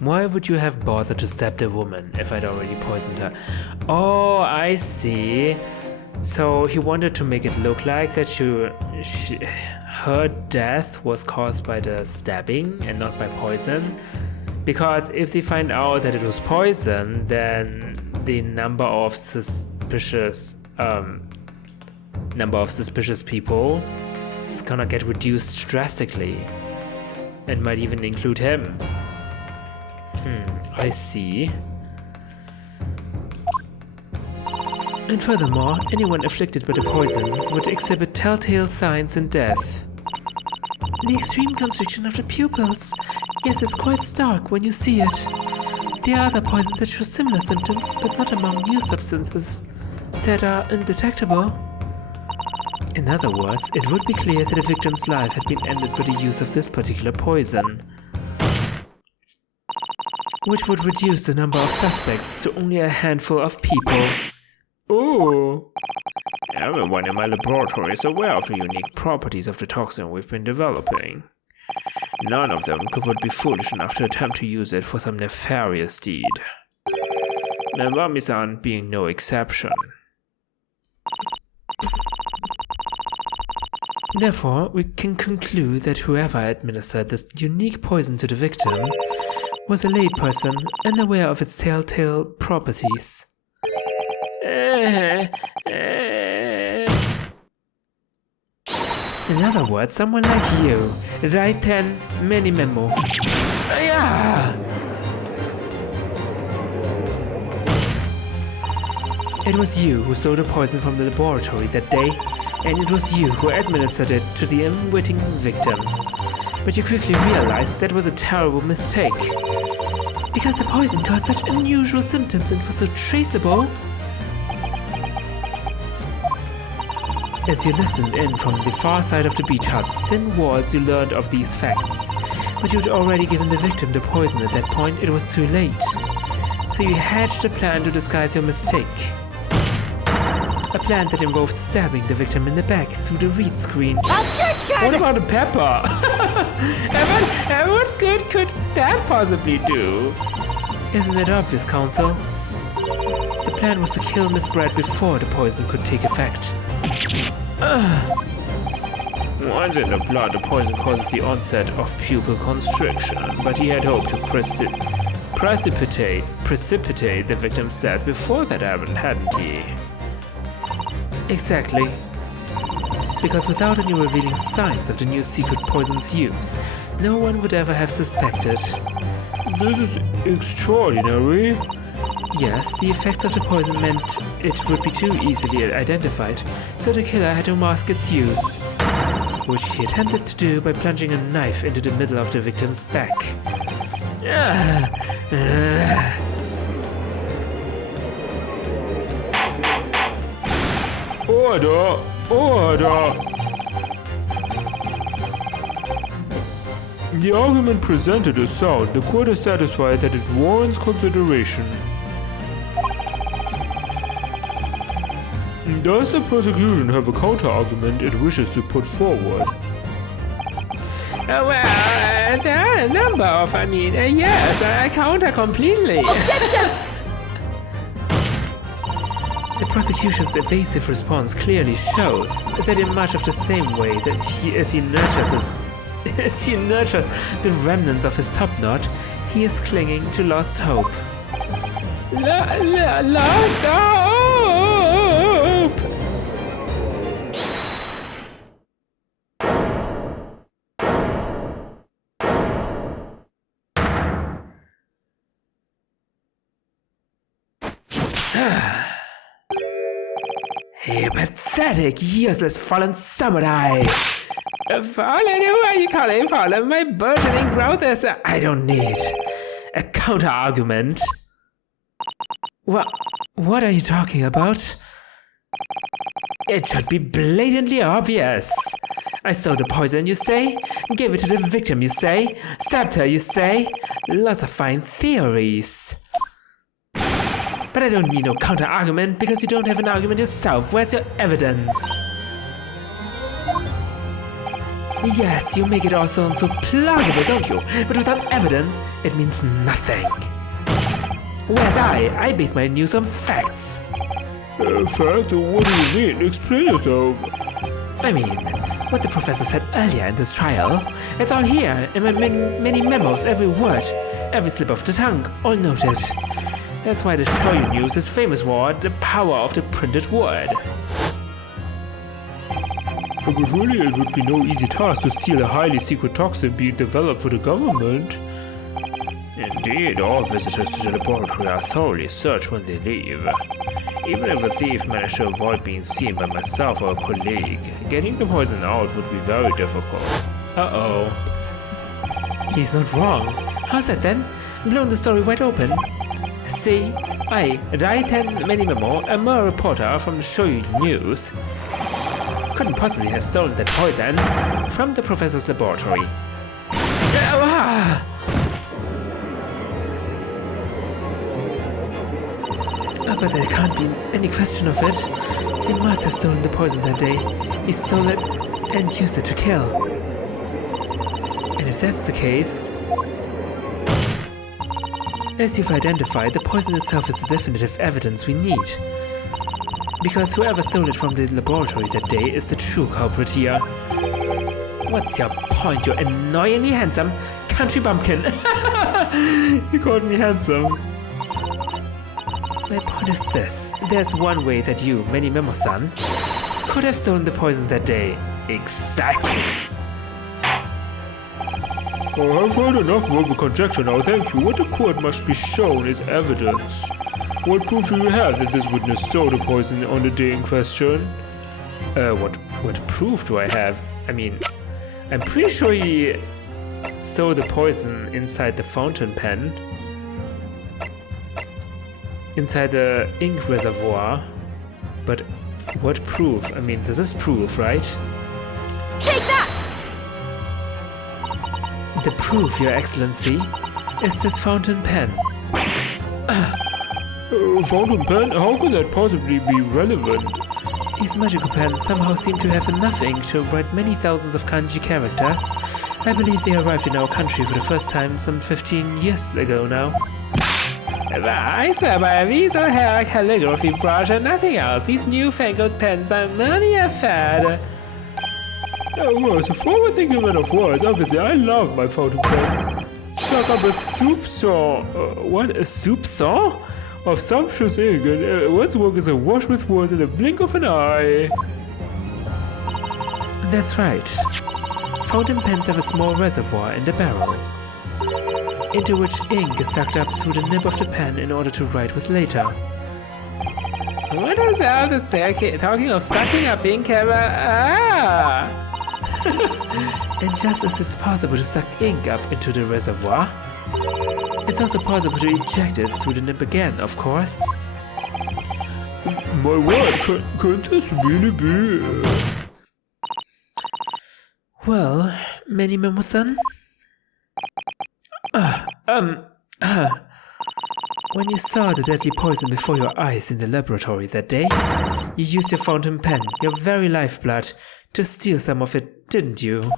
Why would you have bothered to stab the woman if I'd already poisoned her? Oh, I see. So he wanted to make it look like that her death was caused by the stabbing and not by poison. Because if they find out that it was poison, then the number of suspicious people is gonna get reduced drastically, and might even include him. I see. And furthermore, anyone afflicted by the poison would exhibit telltale signs in death. The extreme constriction of the pupils. Yes, it's quite stark when you see it. There are other poisons that show similar symptoms, but not among new substances that are undetectable. In other words, it would be clear that a victim's life had been ended by the use of this particular poison, which would reduce the number of suspects to only a handful of people. Ooh! Everyone in my laboratory is aware of the unique properties of the toxin we've been developing. None of them would be foolish enough to attempt to use it for some nefarious deed. Memami-san being no exception. Therefore, we can conclude that whoever administered this unique poison to the victim was a layperson unaware of its telltale properties. In other words, someone like you. Right then, many memo. It was you who stole the poison from the laboratory that day, and it was you who administered it to the unwitting victim. But you quickly realized that was a terrible mistake. Because the poison caused such unusual symptoms and was so traceable. As you listened in from the far side of the beach hut's thin walls, you learned of these facts. But you'd already given the victim the poison at that point. It was too late. So you hatched a plan to disguise your mistake. A plan that involved stabbing the victim in the back through the read screen. Objection! What about a pepper? and what good could that possibly do? Isn't it obvious, Counsel? The plan was to kill Miss Brad before the poison could take effect. Once in the blood, the poison causes the onset of pupil constriction, but he had hoped to precipitate the victim's death before that happened, hadn't he? Exactly. Because without any revealing signs of the new secret poison's use, no one would ever have suspected. This is extraordinary. Yes, the effects of the poison meant it would be too easily identified, so the killer had to mask its use, which he attempted to do by plunging a knife into the middle of the victim's back. Order! Order! The argument presented is sound. The court is satisfied that it warrants consideration. Does the prosecution have a counter-argument it wishes to put forward? Well, there are a number of, yes, I counter completely. Objection! The prosecution's evasive response clearly shows that in much of the same way that as he nurtures the remnants of his top knot, he is clinging to lost hope. Lost hope! You pathetic, useless fallen samurai! Fallen? Who are you calling fallen? My burgeoning growth is... I don't need a counter-argument. What are you talking about? It should be blatantly obvious. I stole the poison, you say? Gave it to the victim, you say? Stabbed her, you say? Lots of fine theories. But I don't need no counter-argument because you don't have an argument yourself. Where's your evidence? Yes, you make it all sound so plausible, don't you? But without evidence, it means nothing. Whereas I base my news on facts. Facts? What do you mean? Explain yourself. I mean, what the professor said earlier in this trial, it's all here in my many memos, every word, every slip of the tongue, all noted. That's why the Shoyu News is famous for the power of the printed word. But really, it would be no easy task to steal a highly secret toxin being developed for the government. Indeed, all visitors to the laboratory are thoroughly searched when they leave. Even if a thief managed to avoid being seen by myself or a colleague, getting the poison out would be very difficult. Uh-oh. He's not wrong. How's that then? Blown the story wide open. See, I, Raiten Memo, a mere reporter from the Shoyu News, couldn't possibly have stolen that poison from the professor's laboratory. But there can't be any question of it. He must have stolen the poison that day. He stole it and used it to kill. And if that's the case, as you've identified, the poison itself is the definitive evidence we need. Because whoever stole it from the laboratory that day is the true culprit here. What's your point, you annoyingly handsome country bumpkin? You called me handsome. My point is this. There's one way that you, Memo-san, could have stolen the poison that day. Exactly. Oh, I've heard enough verbal conjecture now, thank you. What the court must be shown is evidence. What proof do you have that this witness stole the poison on the day in question? What proof do I have? I mean, I'm pretty sure he stole the poison inside the fountain pen. Inside the ink reservoir. But what proof? I mean, this is proof, right? Take that! The proof, Your Excellency, is this fountain pen. Fountain pen? How could that possibly be relevant? These magical pens somehow seem to have enough ink to write many thousands of kanji characters. I believe they arrived in our country for the first time some 15 years ago now. I swear by a weasel hair calligraphy brush and nothing else. These newfangled pens are merely a fad. Well, as a forward-thinking man of words, obviously I love my fountain pen. Suck up a soup saw. What? A soup saw? Of sumptuous ink, and one's work is a wash with words in the blink of an eye. That's right. Fountain pens have a small reservoir in the barrel, into which ink is sucked up through the nib of the pen in order to write with later. What is all this talking of sucking up ink ever? And just as it's possible to suck ink up into the reservoir, it's also possible to eject it through the nib again, of course. My word, could this really be? Well, Memo-san? When you saw the deadly poison before your eyes in the laboratory that day, you used your fountain pen, your very lifeblood, to steal some of it, didn't you?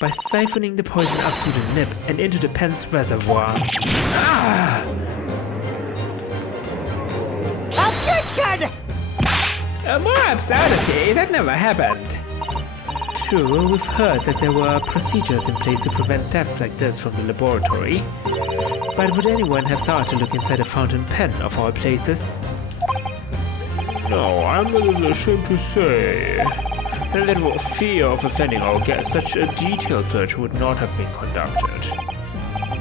By siphoning the poison up through the nib and into the pen's reservoir. Objection! More absurdity, that never happened. True, we've heard that there were procedures in place to prevent thefts like this from the laboratory. But would anyone have thought to look inside a fountain pen of all places? No, I'm a little ashamed to say. A little fear of offending our guests, such a detailed search would not have been conducted.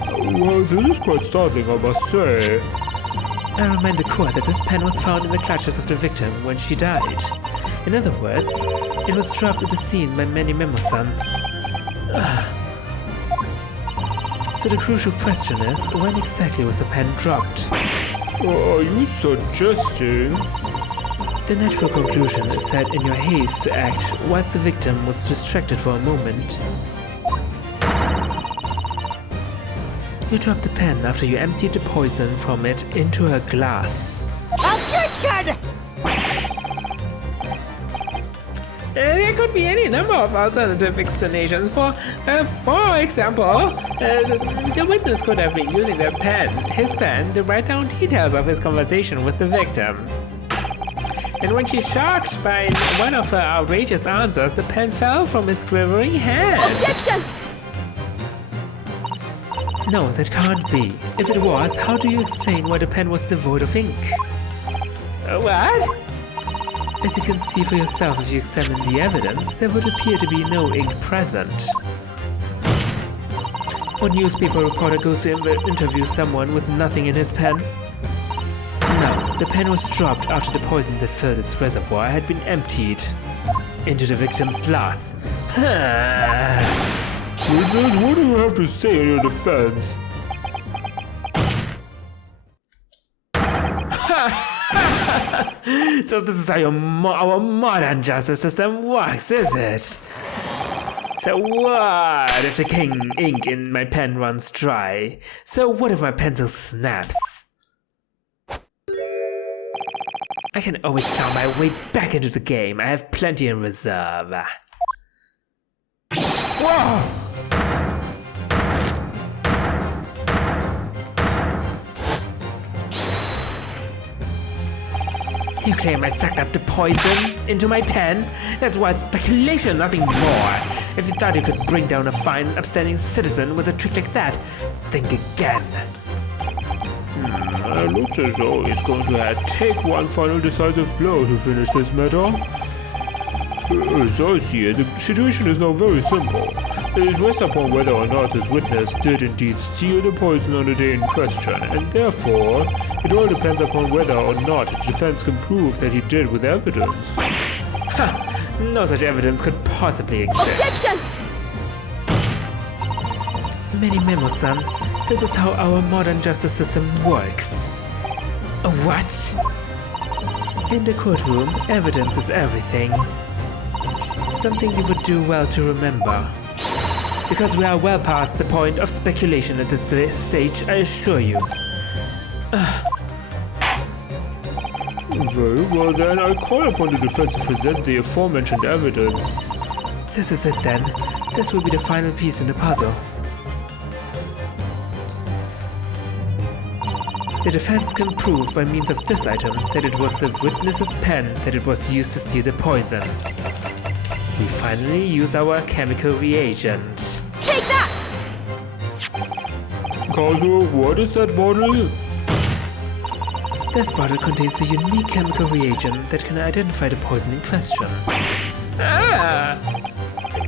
Well, this is quite startling, I must say. I remind the court that this pen was found in the clutches of the victim when she died. In other words, it was dropped at the scene by Memo-san. So the crucial question is, when exactly was the pen dropped? Are you suggesting? The natural conclusion is that in your haste to act, whilst the victim was distracted for a moment, you dropped the pen after you emptied the poison from it into a glass. Objection! There could be any number of alternative explanations. For example, the witness could have been using his pen, to write down details of his conversation with the victim. And when she's shocked by one of her outrageous answers, the pen fell from his quivering hand. Objection! No, that can't be. If it was, how do you explain why the pen was devoid of ink? What? As you can see for yourself if you examine the evidence, there would appear to be no ink present. What newspaper reporter goes to interview someone with nothing in his pen? No, the pen was dropped after the poison that filled its reservoir had been emptied into the victim's glass. Witness, what do you have to say in your defense? So this is how our modern justice system works, is it? So what if the ink in my pen runs dry? So what if my pencil snaps? I can always claw my way back into the game. I have plenty in reserve. Whoa! You claim I sucked up the poison into my pen? That's wild speculation, nothing more. If you thought you could bring down a fine, upstanding citizen with a trick like that, think again. It looks as though he's going to take one final decisive blow to finish this matter. As I see it, the situation is now very simple. It rests upon whether or not this witness did indeed steal the poison on the day in question, and therefore, it all depends upon whether or not the defense can prove that he did with evidence. Ha! No such evidence could possibly exist. Objection! Many memos, son. This is how our modern justice system works. What? In the courtroom, evidence is everything. Something you would do well to remember. Because we are well past the point of speculation at this stage, I assure you. Very well then, I call upon the defense to present the aforementioned evidence. This is it then. This will be the final piece in the puzzle. The defense can prove by means of this item that it was the witness's pen that it was used to steal the poison. We finally use our chemical reagent. Take that! Kazuo, what is that bottle? This bottle contains the unique chemical reagent that can identify the poison in question.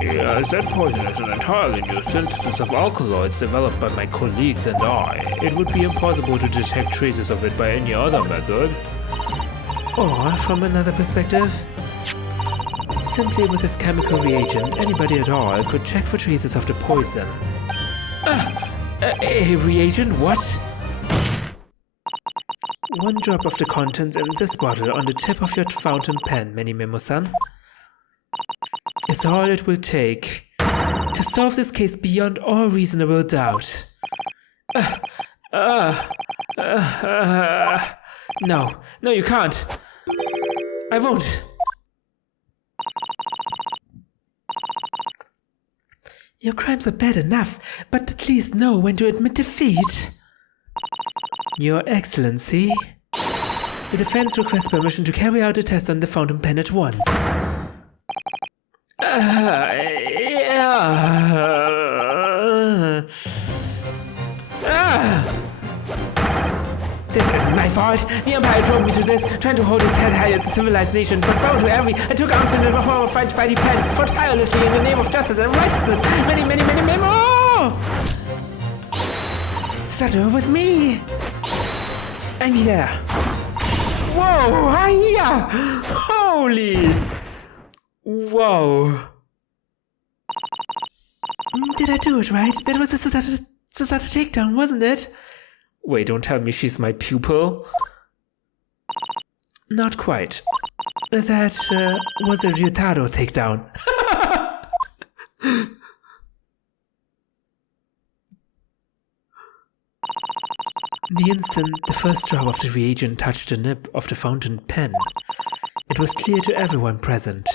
Yes, that poison is an entirely new synthesis of alkaloids developed by my colleagues and I. It would be impossible to detect traces of it by any other method. Or, from another perspective, simply with this chemical reagent, anybody at all could check for traces of the poison. A reagent? What? One drop of the contents in this bottle on the tip of your fountain pen, Memo-san, is all it will take to solve this case beyond all reasonable doubt. No, you can't. I won't. Your crimes are bad enough, but at least know when to admit defeat. Your Excellency, the defense requests permission to carry out a test on the fountain pen at once. This isn't my fault. The Empire drove me to this, trying to hold its head high as a civilized nation, but bow to every. I took arms in the form of fight by the pen, fought tirelessly in the name of justice and righteousness. Many more! Settle with me. I'm here. Whoa! Hiya! Holy! Whoa! Did I do it right? That was a Susato takedown, wasn't it? Wait, don't tell me she's my pupil. Not quite. That was a Ryutaro takedown. The instant the first drop of the reagent touched the nib of the fountain pen, it was clear to everyone present.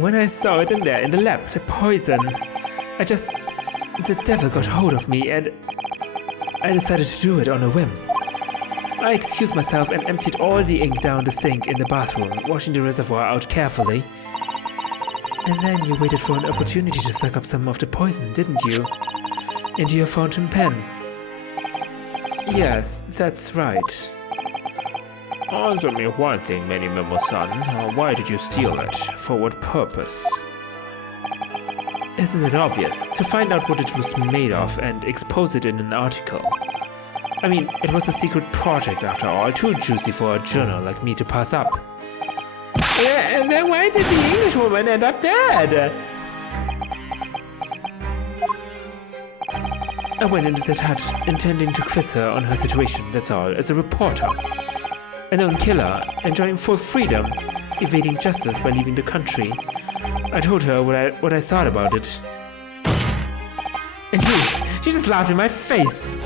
When I saw it in there in the lab, the poison, the devil got hold of me and I decided to do it on a whim. I excused myself and emptied all the ink down the sink in the bathroom, washing the reservoir out carefully. And then you waited for an opportunity to suck up some of the poison, didn't you? Into your fountain pen. Yes, that's right. Answer me one thing, Memo-san. Why did you steal it? For what purpose? Isn't it obvious? To find out what it was made of and expose it in an article. I mean, it was a secret project after all, too juicy for a journal like me to pass up. And then why did the Englishwoman end up dead? I went into that hut, intending to quiz her on her situation, that's all, as a reporter. A known killer, enjoying full freedom, evading justice by leaving the country. I told her what I thought about it. And she just laughed in my face.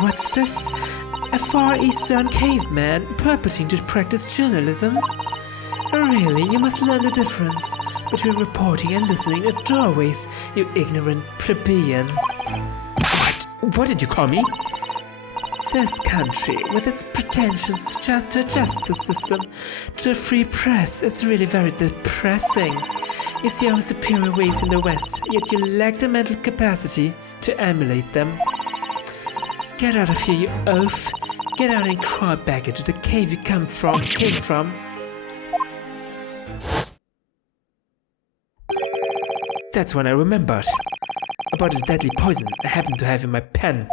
What's this? A Far Eastern caveman purporting to practice journalism? Really, you must learn the difference between reporting and listening at doorways, you ignorant plebeian. What did you call me? This country, with its pretensions to a justice system, to a free press, is really very depressing. You see our superior ways in the West, yet you lack the mental capacity to emulate them. Get out of here, you oaf! Get out and crawl back into the cave you came from. That's when I remembered about the deadly poison I happened to have in my pen.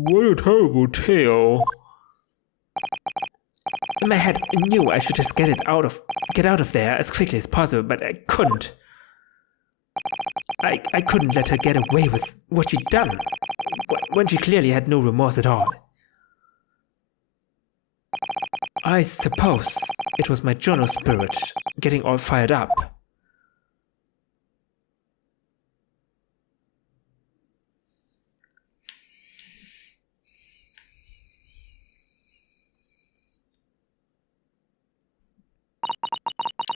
What a terrible tale. In my head, I knew I should just get out of there as quickly as possible, but I couldn't. I couldn't let her get away with what she'd done, when she clearly had no remorse at all. I suppose it was my journal spirit getting all fired up.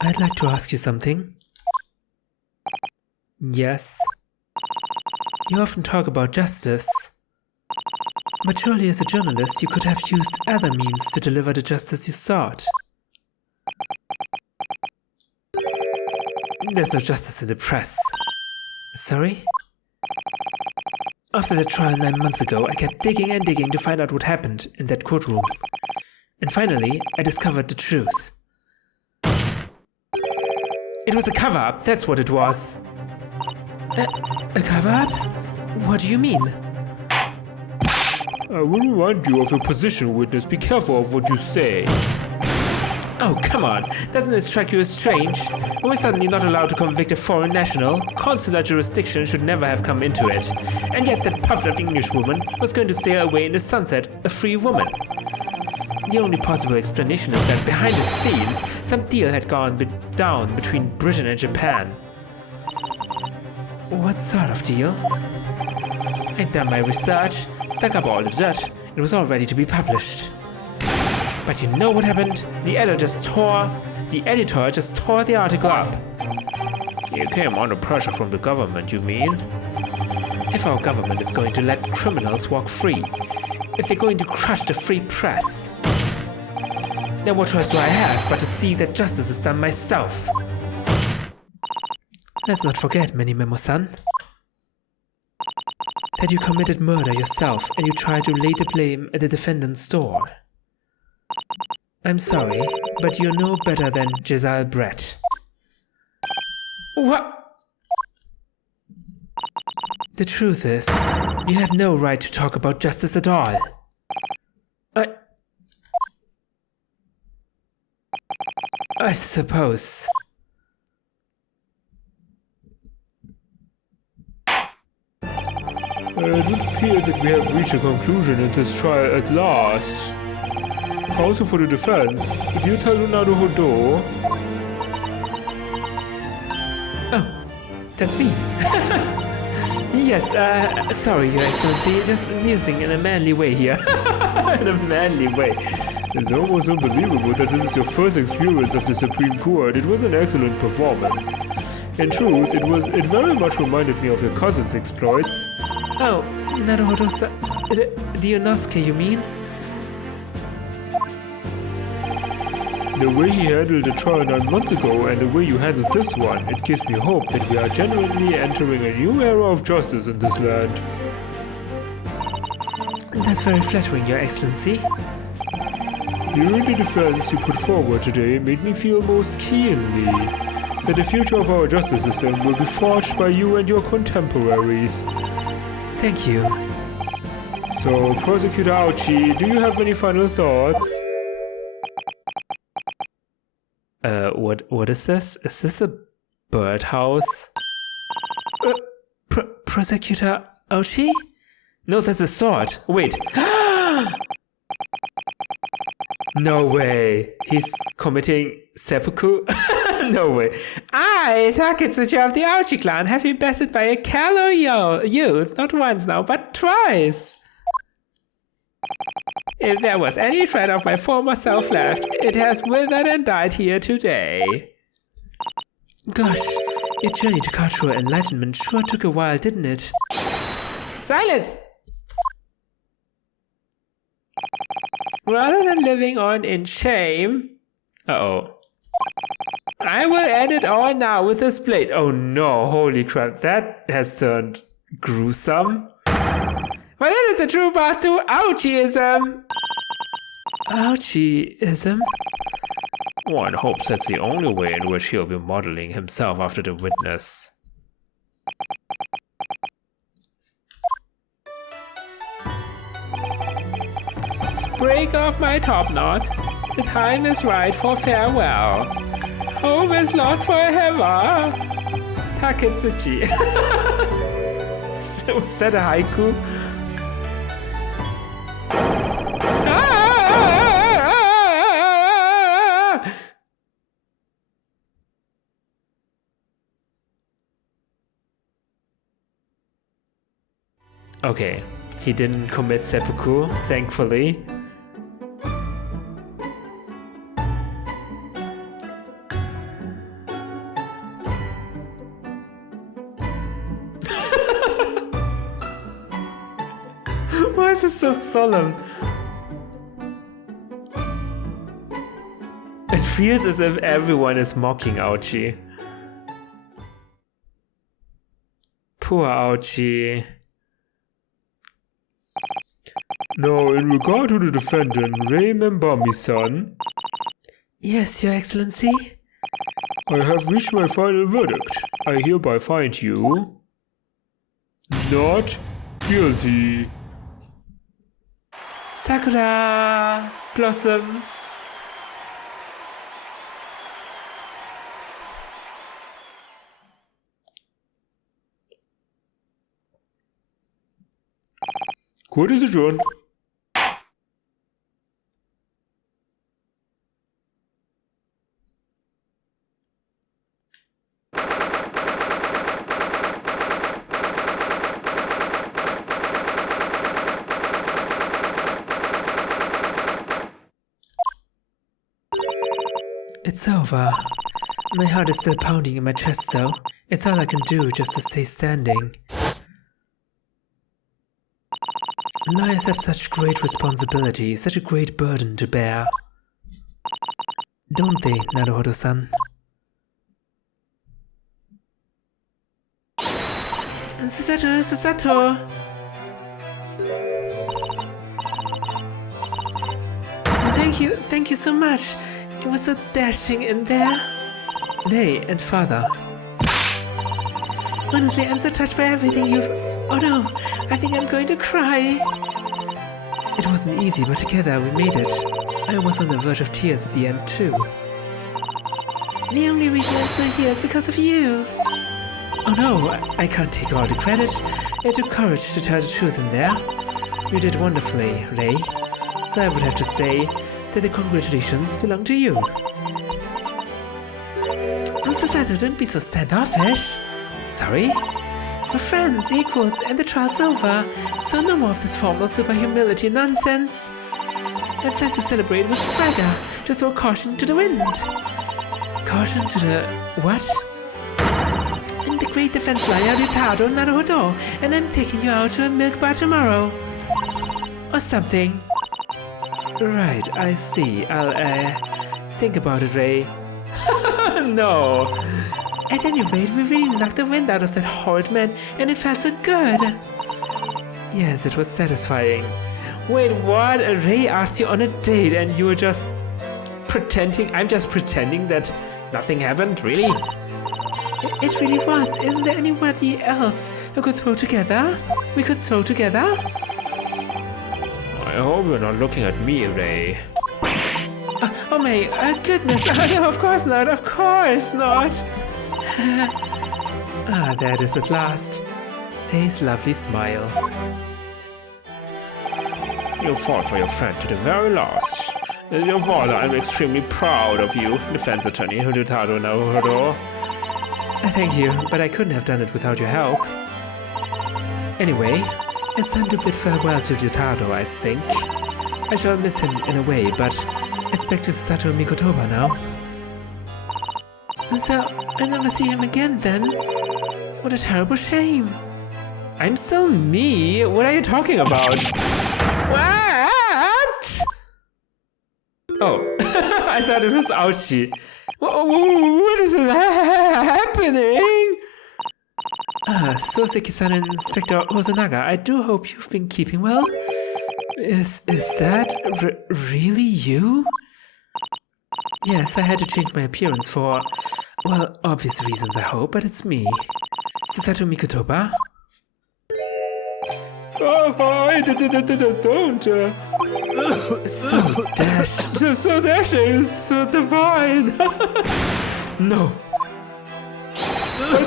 I'd like to ask you something. Yes? You often talk about justice, but surely as a journalist you could have used other means to deliver the justice you sought. There's no justice in the press. Sorry? After that trial 9 months ago, I kept digging and digging to find out what happened in that courtroom. And finally, I discovered the truth. It was a cover-up, that's what it was. A cover-up? What do you mean? I will remind you of your position, witness. Be careful of what you say. Oh, come on. Doesn't it strike you as strange? We're suddenly not allowed to convict a foreign national. Consular jurisdiction should never have come into it. And yet that puffed-up Englishwoman was going to sail away in the sunset, a free woman. The only possible explanation is that behind the scenes, some deal had gone down between Britain and Japan. What sort of deal? I'd done my research, dug up all the dirt, it was all ready to be published. But you know what happened? The editor just tore the article up. You came under pressure from the government, you mean? If our government is going to let criminals walk free, if they're going to crush the free press, then what choice do I have but to see that justice is done myself? Let's not forget, Memo-san, that you committed murder yourself and you tried to lay the blame at the defendant's door. I'm sorry, but you're no better than Jezal Brett. What? The truth is, you have no right to talk about justice at all. I suppose. It would appear that we have reached a conclusion in this trial at last. Counsel for the defense, did you tell Naruhodo? Oh, that's me. Yes, sorry, Your Excellency, just musing in a manly way here. In a manly way. It's almost unbelievable that this is your first experience of the Supreme Court. It was an excellent performance. In truth, it very much reminded me of your cousin's exploits. Oh, Naruhodo-san. Ryunosuke, you mean? The way he handled the trial 9 months ago and the way you handled this one, it gives me hope that we are genuinely entering a new era of justice in this land. That's very flattering, Your Excellency. Hearing the defense you put forward today made me feel most keenly that the future of our justice system will be forged by you and your contemporaries. Thank you. So, Prosecutor Aochi, do you have any final thoughts? What is this? Is this a birdhouse? Prosecutor Aochi? No, that's a sword. Wait. No way. He's committing seppuku? No way. I, Taketsuchi of the Aochi clan, have been bested by a callow youth, not once now, but twice. If there was any shred of my former self left, it has withered and died here today. Gosh, your journey to cultural enlightenment sure took a while, didn't it? Silence! Rather than living on in shame... Uh-oh. I will end it all now with this blade. Oh no, holy crap, that has turned gruesome. Well, that is the true path to Aochiism. Aochiism? One hopes that's the only way in which he'll be modeling himself after the witness. Break off my top knot. The time is right for farewell. Home is lost forever. Taketsuchi. Was that a haiku? Okay, he didn't commit seppuku, thankfully. Why is it so solemn? It feels as if everyone is mocking Aochi. Poor Aochi. Now, in regard to the defendant, Rei Membami-san, Yes, Your Excellency? I have reached my final verdict. I hereby find you not guilty. Sakura blossoms. Court is adjourned. It's over. My heart is still pounding in my chest though. It's all I can do just to stay standing. Lawyers have such great responsibility, such a great burden to bear. Don't they, Naruhodo-san? Susato! Thank you so much. It was so dashing in there. Nay, and father. Honestly, I'm so touched by everything you've... Oh no, I think I'm going to cry. It wasn't easy, but together we made it. I was on the verge of tears at the end too. The only reason I'm still here is because of you. Oh no, I can't take all the credit. It took courage to tell the truth in there. You did wonderfully, Rei. So I would have to say that the congratulations belong to you. Susato, don't be so standoffish. Sorry? We're friends, equals, and the trial's over, so no more of this formal super humility nonsense. It's time to celebrate with swagger, to throw caution to the wind. Caution to the... what? I'm the great defense lawyer Ryunosuke Naruhodo, and I'm taking you out to a milk bar tomorrow. Or something. Right, I see. I'll, think about it, Ray. No. At any rate, we really knocked the wind out of that horrid man, and it felt so good. Yes, it was satisfying. Wait, what? Ray asked you on a date, and you were just pretending? I'm just pretending that nothing happened, really? It really was. Isn't there anybody else who could throw together? We could throw together? I hope you're not looking at me, Ray. Oh my goodness. No, of course not. Of course not. There it is at last. Ray's lovely smile. You fought for your friend to the very last. Your father, I'm extremely proud of you, defense attorney Ryunosuke Naruhodo. Thank you, but I couldn't have done it without your help. Anyway, it's time to bid farewell to Ryutaro, I think. I shall miss him in a way, but it's back to Sato Mikotoba now. So, I never see him again then? What a terrible shame. I'm still me? What are you talking about? What? Oh, I thought it was Aoshi. What is happening? Soseki-san and Inspector Hosonaga, I do hope you've been keeping well. Is that really you? Yes, I had to change my appearance for, well, obvious reasons I hope, but it's me. Sato Mikotoba? I don't. So dashing, so divine. No.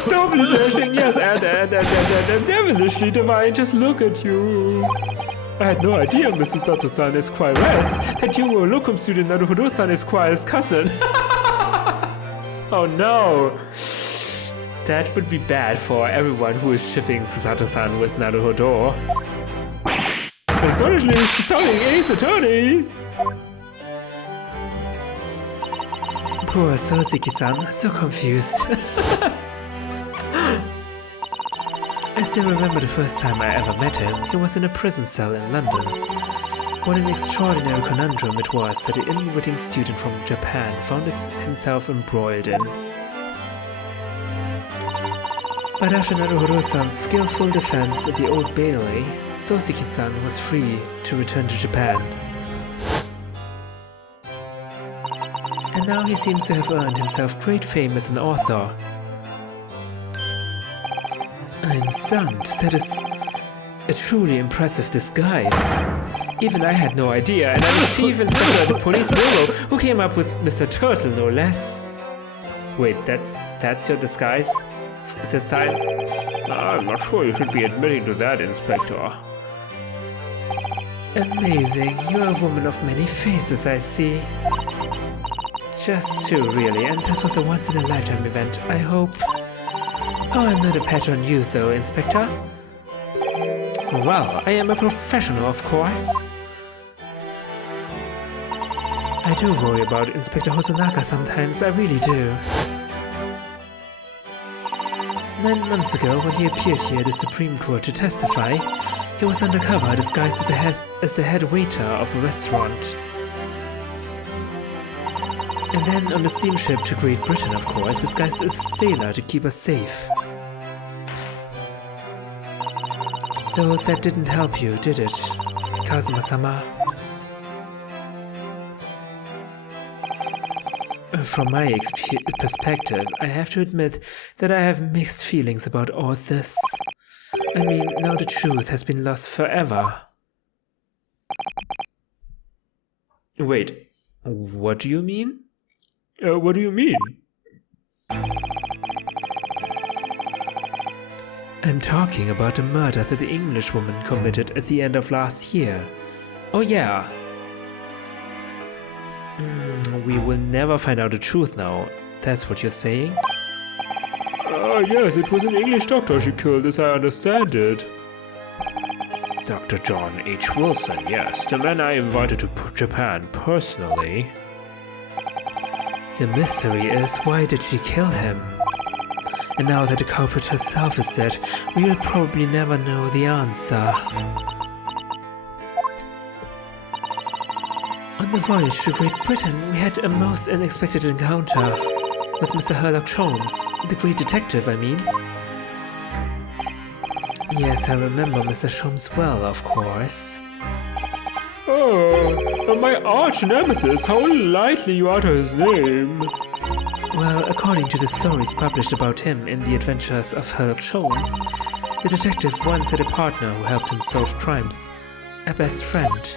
Doubly dashing, yes, and devilishly divine. Just look at you. I had no idea Mr. Sato-san Esquire's that you were locum student Naruhodo-san Esquire's cousin. Oh no. That would be bad for everyone who is shipping Susato-san with Naruhodo. Astonishingly sounding Ace Attorney! Poor Soseki-san, so confused. I still remember the first time I ever met him. He was in a prison cell in London. What an extraordinary conundrum it was that the unwitting student from Japan found himself embroiled in. But after Naruhodo-san's skillful defense at the Old Bailey, Soseki-san was free to return to Japan. And now he seems to have earned himself great fame as an author. I'm stunned. That is a truly impressive disguise. Even I had no idea, and I'm the chief inspector of the police bureau who came up with Mr. Turtle, no less. Wait, that's your disguise? This time? I'm not sure you should be admitting to that, Inspector. Amazing. You're a woman of many faces, I see. Just two, really, and this was a once-in-a-lifetime event, I hope. Oh, I'm not a pet on you, though, Inspector. Well, I am a professional, of course. I do worry about Inspector Hosonaga sometimes, I really do. 9 months ago, when he appeared here at the Supreme Court to testify, he was undercover disguised as the head waiter of a restaurant. And then on the steamship to Great Britain, of course, disguised as a sailor to keep us safe. Though that didn't help you, did it, Kazuma-sama? From my perspective, I have to admit that I have mixed feelings about all this. I mean, now the truth has been lost forever. Wait, what do you mean? What do you mean? I'm talking about the murder that the Englishwoman committed at the end of last year. Oh yeah. We will never find out the truth now. That's what you're saying? Yes, it was an English doctor she killed, as I understand it. Dr. John H. Wilson, yes, the man I invited to Japan personally. The mystery is, why did she kill him? And now that the culprit herself is dead, we will probably never know the answer. On the voyage to Great Britain, we had a most unexpected encounter with Mr. Sherlock Holmes, the great detective, I mean. Yes, I remember Mr. Holmes well, of course. Oh, my arch nemesis, how lightly you utter his name. Well, according to the stories published about him in The Adventures of Sherlock Holmes, the detective once had a partner who helped him solve crimes, a best friend.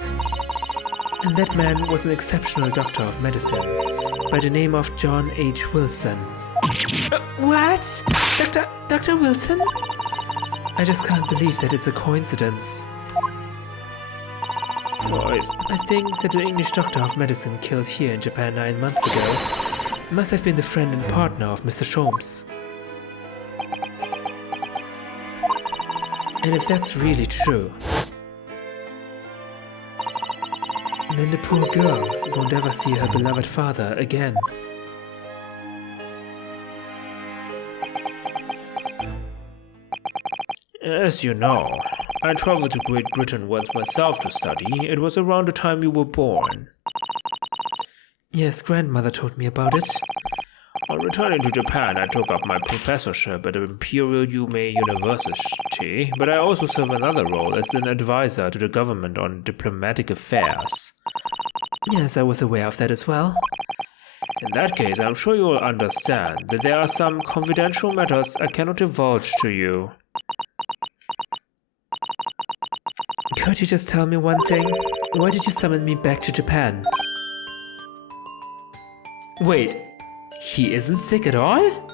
And that man was an exceptional doctor of medicine by the name of John H. Wilson. What? Dr. Wilson? I just can't believe that it's a coincidence. I think that the English doctor of medicine killed here in Japan 9 months ago must have been the friend and partner of Mr. Holmes. And if that's really true, then the poor girl won't ever see her beloved father again. As you know, I traveled to Great Britain once myself to study. It was around the time you were born. Yes, grandmother told me about it. On returning to Japan, I took up my professorship at the Imperial Yume University, but I also serve another role as an advisor to the government on diplomatic affairs. Yes, I was aware of that as well. In that case, I'm sure you will understand that there are some confidential matters I cannot divulge to you. Could you just tell me one thing? Why did you summon me back to Japan? Wait, he isn't sick at all?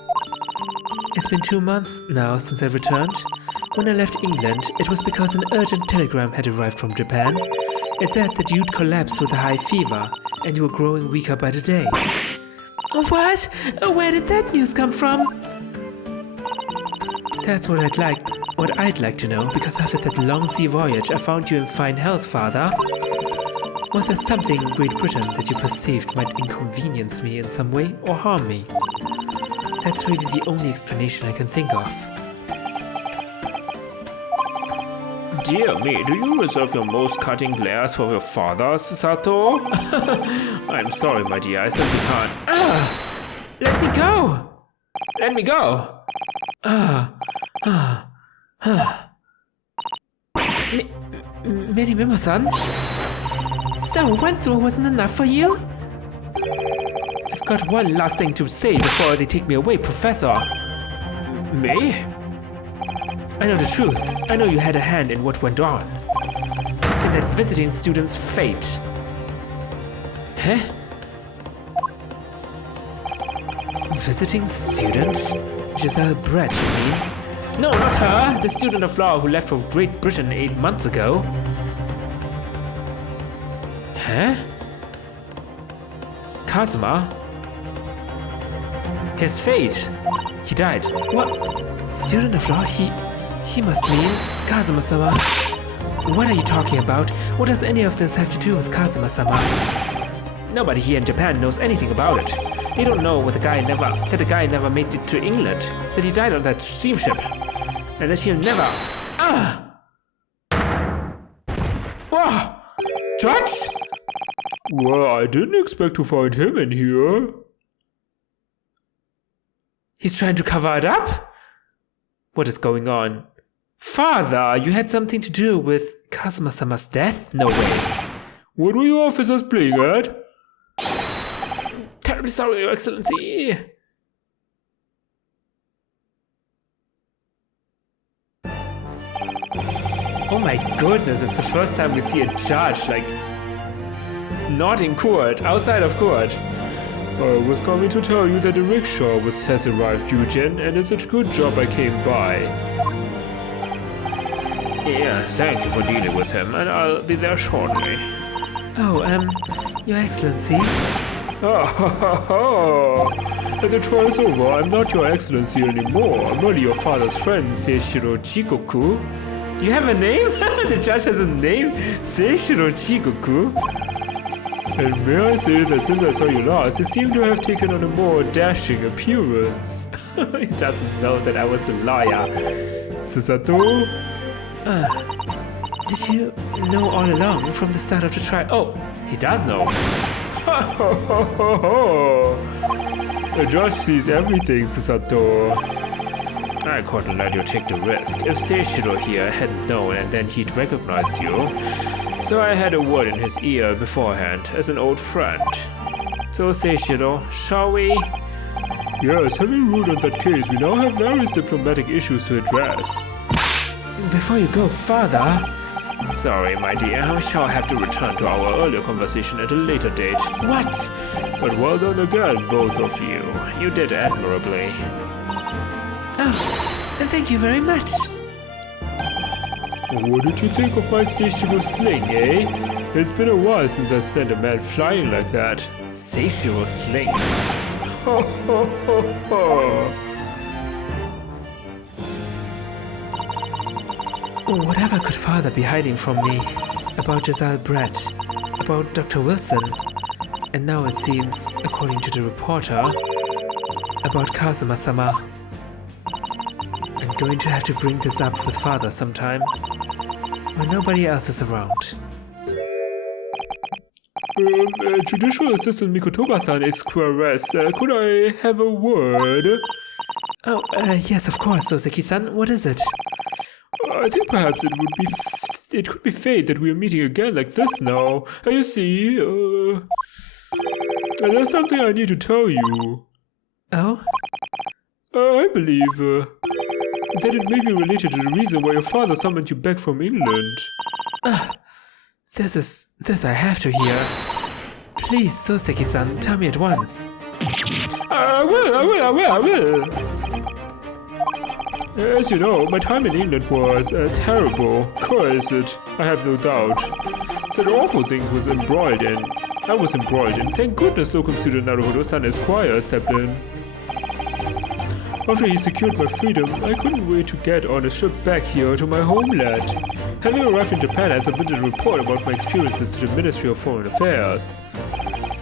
It's been 2 months now since I returned. When I left England, it was because an urgent telegram had arrived from Japan. It said that you'd collapsed with a high fever, and you were growing weaker by the day. What? Where did that news come from? That's what I'd like to know, because after that long sea voyage I found you in fine health, father. Was there something in Great Britain that you perceived might inconvenience me in some way or harm me? That's really the only explanation I can think of. Dear me, do you reserve your most cutting glares for your father, Sato? I'm sorry, my dear, I simply can't. Let me go! Let me go! Minimimo-san? So, one throw wasn't enough for you? I've got one last thing to say before they take me away, Professor. Me? I know the truth. I know you had a hand in what went on. In that visiting student's fate. Huh? Visiting student? Giselle Brett, you mean? No, not her! The student of law who left for Great Britain 8 months ago. Huh? Kazuma? His fate. He died. What? Student of law? He must mean Kazuma-sama. What are you talking about? What does any of this have to do with Kazuma-sama? Nobody here in Japan knows anything about it. They don't know that the guy never made it to England, that he died on that steamship, and that he'll never... Whoa! Judge? Well, I didn't expect to find him in here. He's trying to cover it up? What is going on? Father, you had something to do with Kazuma-sama's death? No way. What were you officers playing at? Terribly sorry, Your Excellency. Oh my goodness, it's the first time we see a judge, not in court, outside of court. I was coming to tell you that the rickshaw has arrived, Eugene, and it's a good job I came by. Yes, thank you for dealing with him, and I'll be there shortly. Oh, Your Excellency. Ha ha ha ha! The trial's over. I'm not Your Excellency anymore. I'm only your father's friend, Seishiro Chikoku. You have a name? The judge has a name? Seishiro Chikoku? And may I say that since I saw you last, you seem to have taken on a more dashing appearance. He doesn't know that I was the lawyer. Susato? Did you know all along from the start of the trial? Oh, he does know. The judge sees everything, Susato. I couldn't let you take the risk. If Seishiro here hadn't known and then he'd recognized you. So I had a word in his ear beforehand, as an old friend. So Seishiro, shall we? Yes, having ruled on that case, we now have various diplomatic issues to address. Before you go further... Sorry, my dear, we shall have to return to our earlier conversation at a later date. What? But well done again, both of you. You did admirably. Oh, thank you very much. What did you think of my Seishiro sling, eh? It's been a while since I sent a man flying like that. Seishiro sling. Ho ho ho ho! Whatever could father be hiding from me? About Jazal Brett, about Dr. Wilson, and now it seems, according to the reporter, about Kazuma-sama. I'm going to have to bring this up with father sometime, when nobody else is around. Judicial Assistant Mikotoba-san is QRS. Could I have a word? Oh, yes, of course, Soseki-san. What is it? I think perhaps it could be fate that we are meeting again like this now. You see, there's something I need to tell you. Oh? I believe that it may be related to the reason why your father summoned you back from England. This I have to hear. Please, Soseki-san, tell me at once. I will. As you know, my time in England was terrible, cursed, I have no doubt. Said awful things was embroiled in. I was embroiled in. Thank goodness local student Naruhodo-san Esquire stepped in. After he secured my freedom, I couldn't wait to get on a ship back here to my homeland. Having arrived in Japan, I submitted a report about my experiences to the Ministry of Foreign Affairs.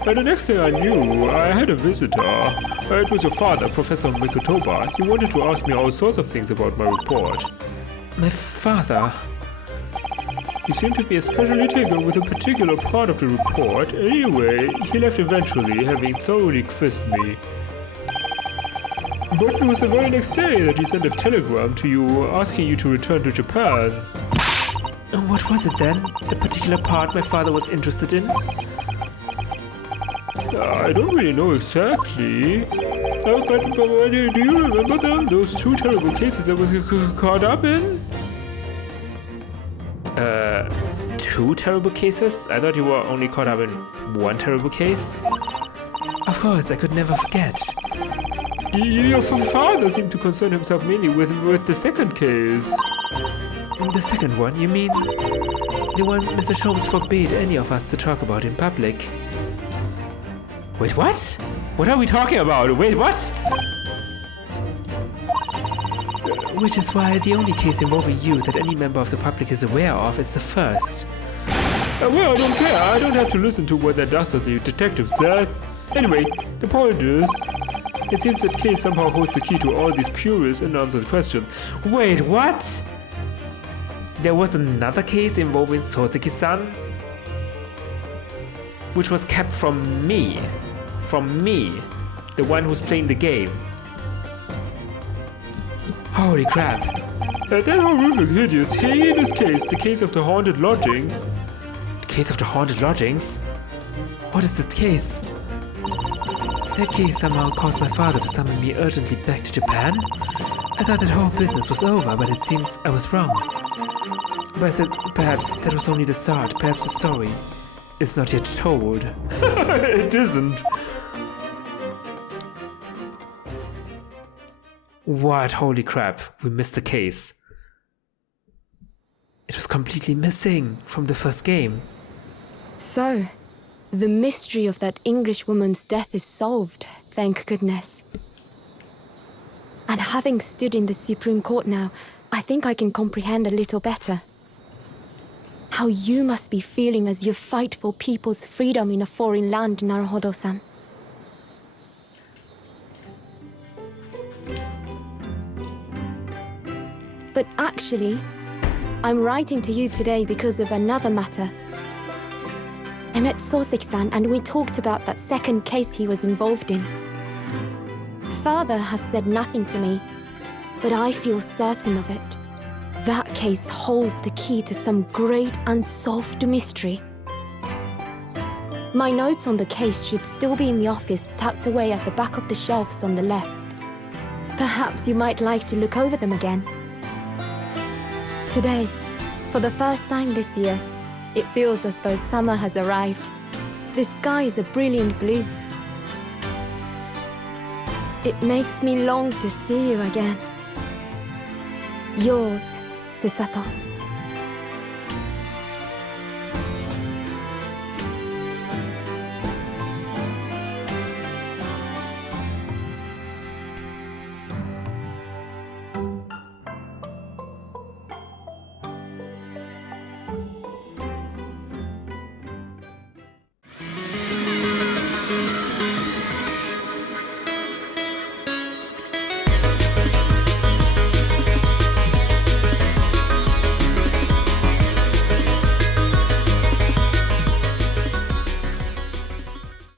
And the next thing I knew, I had a visitor. It was your father, Professor Mikotoba. He wanted to ask me all sorts of things about my report. My father? He seemed to be especially taken with a particular part of the report. Anyway, he left eventually, having thoroughly quizzed me. But it was the very next day that he sent a telegram to you asking you to return to Japan. What was it then? The particular part my father was interested in? I don't really know exactly. But do you remember them? Those two terrible cases I was caught up in? Two terrible cases? I thought you were only caught up in one terrible case. Of course, I could never forget. Your father seemed to concern himself mainly with the second case. The second one, you mean? The one Mr. Sholmes forbade any of us to talk about in public. Wait, what? What are we talking about? Wait, what? Which is why the only case involving you that any member of the public is aware of is the first. Well, I don't care. I don't have to listen to what that dastardly detective says. Anyway, the point is, it seems that case somehow holds the key to all these curious and unanswered questions. Wait, what? There was another case involving Soseki-san? Which was kept from me. From me. The one who's playing the game. Holy crap. That horrific, hideous, heinous case, the case of the haunted lodgings. The case of the haunted lodgings? What is that case? That case somehow caused my father to summon me urgently back to Japan? I thought that whole business was over, but it seems I was wrong. But I said perhaps that was only the start, perhaps the story is not yet told. It isn't. What? Holy crap, we missed the case. It was completely missing from the first game. So, the mystery of that English woman's death is solved, thank goodness. And having stood in the Supreme Court now, I think I can comprehend a little better. How you must be feeling as you fight for people's freedom in a foreign land, Naruhodo-san. But actually, I'm writing to you today because of another matter. I met Soseki-san and we talked about that second case he was involved in. Father has said nothing to me, but I feel certain of it. That case holds the key to some great unsolved mystery. My notes on the case should still be in the office, tucked away at the back of the shelves on the left. Perhaps you might like to look over them again. Today, for the first time this year, it feels as though summer has arrived. The sky is a brilliant blue. It makes me long to see you again. Yours, Susato.